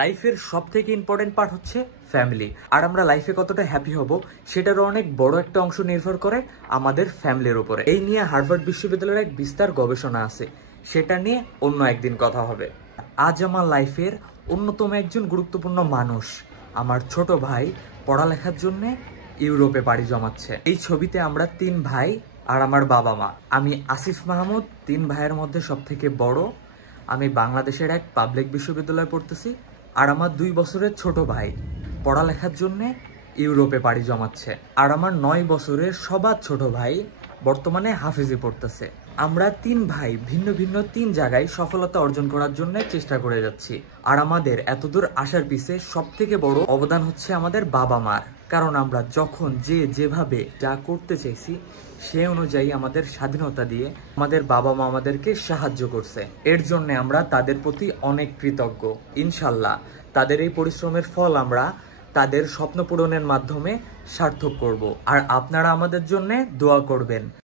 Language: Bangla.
লাইফের সবথেকে ইম্পর্টেন্ট পার্ট হচ্ছে ফ্যামিলি। আর আমরা লাইফে কতটা হ্যাপি হব সেটারও অনেক বড় একটা অংশ নির্ভর করে আমাদের ফ্যামিলির উপরে। এই নিয়ে হার্ভার্ড বিশ্ববিদ্যালয়ের এক বিস্তার গবেষণা আছে, সেটা নিয়ে অন্য একদিন কথা হবে। আজ আমার লাইফের অন্যতম একজন গুরুত্বপূর্ণ মানুষ, আমার ছোট ভাই, পড়ালেখার জন্য ইউরোপে পাড়ি জমাচ্ছে। এই ছবিতে আমরা 3 ভাই আর আমার বাবা মা। আমি আসিফ মাহমুদ, 3 ভাইয়ের মধ্যে সব থেকে বড়। আমি বাংলাদেশের এক পাবলিক বিশ্ববিদ্যালয়ে পড়তেছি। আর আমার 2 বছরের ছোট ভাই পড়ালেখার জন্যে ইউরোপে পাড়ি জমাচ্ছে। আর আমার 9 বছরের সবার ছোট ভাই বর্তমানে হাফেজে পড়তেছে। আমরা 3 ভাই ভিন্ন ভিন্ন 3 জায়গায় সফলতা অর্জন করার জন্য চেষ্টা করে যাচ্ছি। আর আমাদের এতদূর আসার পিছে সব থেকে বড় অবদান হচ্ছে আমাদের বাবা মার। কারণ আমরা যখন যেভাবে যা করতে চাইছি সে অনুযায়ী আমাদের স্বাধীনতা দিয়ে আমাদের বাবা মা আমাদেরকে সাহায্য করছে। এর জন্য আমরা তাদের প্রতি অনেক কৃতজ্ঞ। ইনশাল্লাহ তাদের এই পরিশ্রমের ফল আমরা তাদের স্বপ্ন পূরণের মাধ্যমে সার্থক করব। আর আপনারা আমাদের জন্য দোয়া করবেন।